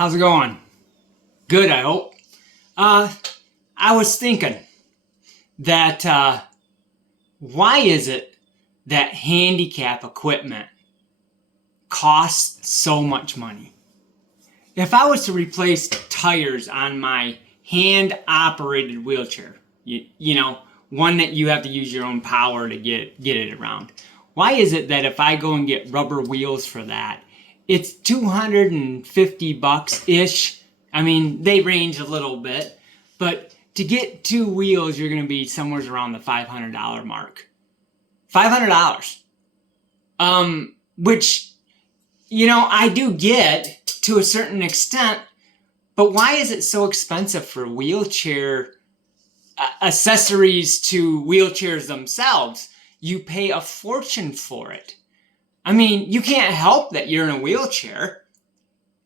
How's it going? Good, I hope. Uh, I was thinking that why is it that handicap equipment costs so much money? If I was to replace tires on my hand operated wheelchair, one that you have to use your own power to get it around, why is it that if I go and get rubber wheels for that, it's 250 bucks ish? I mean, they range a little bit, but to get two wheels, you're going to be somewhere around the $500 mark. $500. Which, I do get to a certain extent, but why is it so expensive for wheelchair accessories to wheelchairs themselves? You pay a fortune for it. I mean, you can't help that you're in a wheelchair.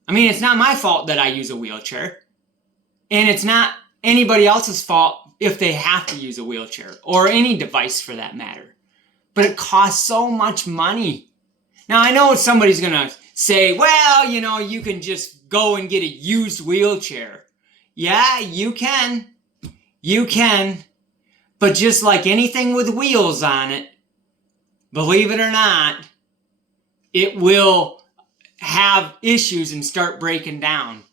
I mean, it's not my fault that I use a wheelchair. And it's not anybody else's fault if they have to use a wheelchair or any device for that matter. But it costs so much money. Now, I know somebody's going to say, well, you can just go and get a used wheelchair. Yeah, you can. You can. But just like anything with wheels on it, believe it or not, it will have issues and start breaking down.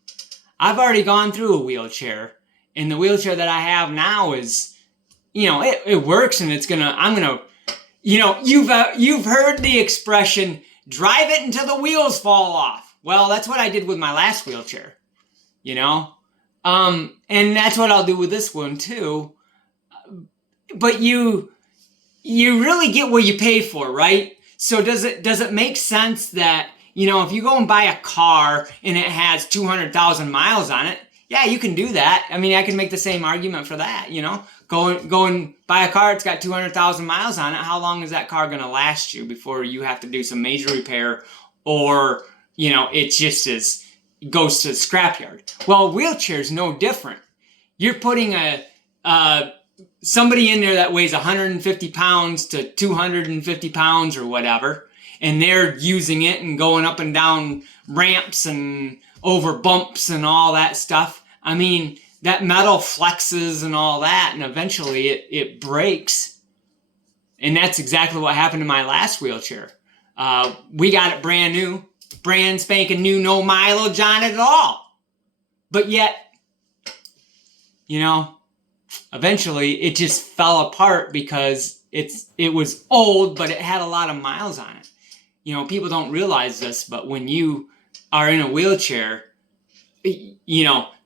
I've already gone through a wheelchair, and the wheelchair that I have now is, it works, and you've heard the expression, drive it until the wheels fall off. Well, that's what I did with my last wheelchair, and that's what I'll do with this one too. But you really get what you pay for, right? So does it make sense that, if you go and buy a car and it has 200,000 miles on it, yeah, you can do that. I mean, I can make the same argument for that, Go and buy a car, it's got 200,000 miles on it. How long is that car going to last you before you have to do some major repair or, it just goes to the scrapyard? Well, a wheelchair is no different. You're putting somebody in there that weighs 150 pounds to 250 pounds or whatever, and they're using it and going up and down ramps and over bumps and all that stuff. I mean, that metal flexes and all that, and eventually it breaks. And that's exactly what happened to my last wheelchair. We got it brand new, brand spanking new, no mileage on it at all. But yet, eventually it just fell apart because it was old, but it had a lot of miles on it. People don't realize this, but when you are in a wheelchair,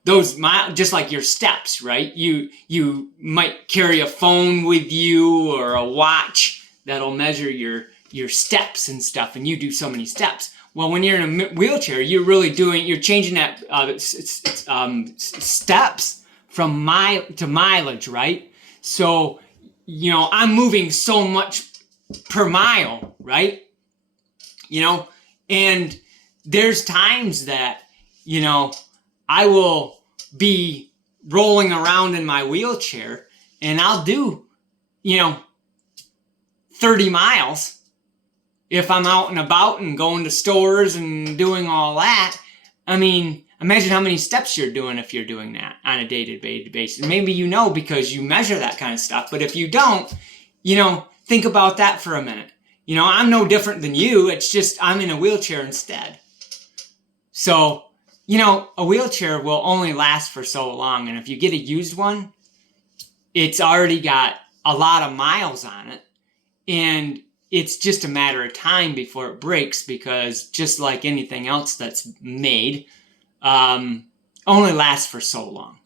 those miles, just like your steps, right? You might carry a phone with you or a watch that'll measure your steps and stuff, and you do so many steps. Well, when you're in a wheelchair, you're changing that steps from to mileage, right? So, I'm moving so much per mile, right? And there's times that, I will be rolling around in my wheelchair and I'll do, 30 miles if I'm out and about and going to stores and doing all that. I mean, imagine how many steps you're doing if you're doing that on a day-to-day basis. Maybe because you measure that kind of stuff. But if you don't, think about that for a minute. I'm no different than you. It's just I'm in a wheelchair instead. So, a wheelchair will only last for so long. And if you get a used one, it's already got a lot of miles on it. And it's just a matter of time before it breaks, because just like anything else that's made, only lasts for so long.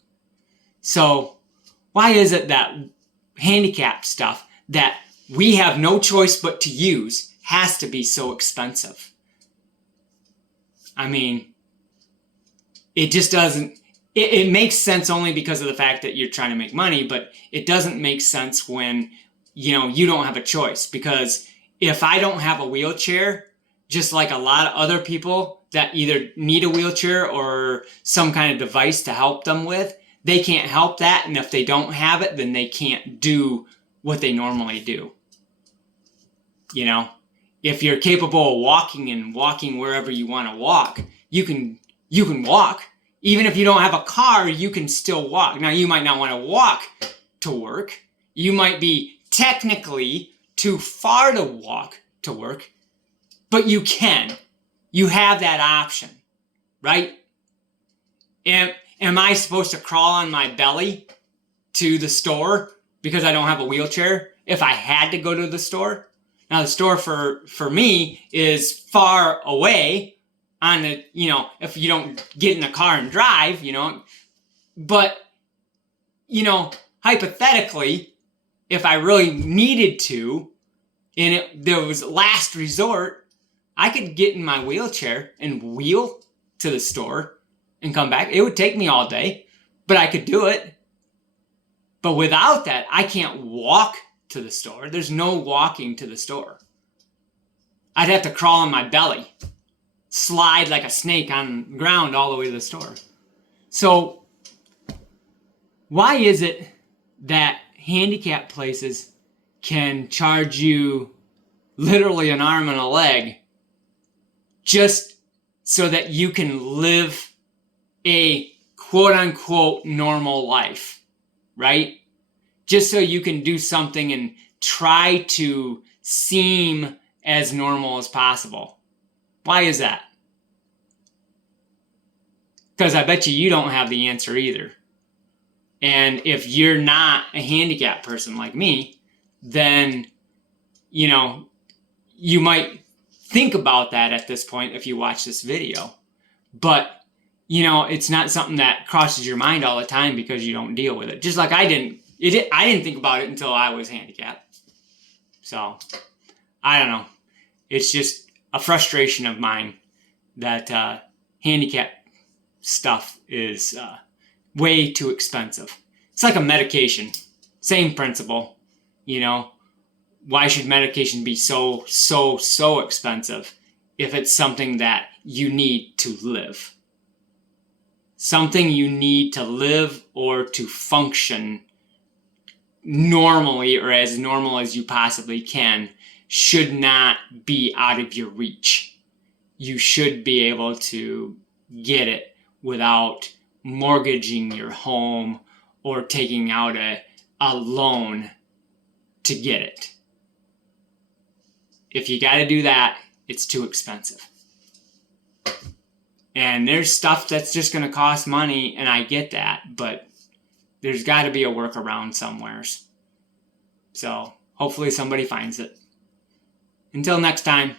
So why is it that handicap stuff that we have no choice but to use has to be so expensive? I mean, it just doesn't, it makes sense only because of the fact that you're trying to make money, but it doesn't make sense when, you don't have a choice. Because if I don't have a wheelchair, just like a lot of other people that either need a wheelchair or some kind of device to help them with, they can't help that. And if they don't have it, then they can't do what they normally do. If you're capable of walking wherever you want to walk, you can you can walk. Even if you don't have a car, you can still walk. Now, you might not want to walk to work. You might be technically too far to walk to work, but you can. You have that option, right? Am I supposed to crawl on my belly to the store because I don't have a wheelchair if I had to go to the store? Now, the store for me is far away on the, if you don't get in a car and drive, but, hypothetically, if I really needed to, and there was last resort, I could get in my wheelchair and wheel to the store and come back. It would take me all day, but I could do it. But without that, I can't walk to the store. There's no walking to the store. I'd have to crawl on my belly, slide like a snake on the ground all the way to the store. So why is it that handicap places can charge you literally an arm and a leg just so that you can live a quote unquote normal life, right? Just so you can do something and try to seem as normal as possible. Why is that? Because I bet you don't have the answer either. And if you're not a handicapped person like me, then, you might think about that at this point if you watch this video. But, it's not something that crosses your mind all the time because you don't deal with it. Just like I didn't think about it until I was handicapped. So, I don't know. It's just a frustration of mine that handicap stuff is way too expensive. It's like a medication. Same principle, Why should medication be so expensive if it's something that you need to live? Something you need to live or to function normally or as normal as you possibly can should not be out of your reach. You should be able to get it without mortgaging your home or taking out a loan to get it. If you got to do that, it's too expensive. And there's stuff that's just going to cost money, and I get that, but there's got to be a workaround somewheres. So hopefully somebody finds it. Until next time.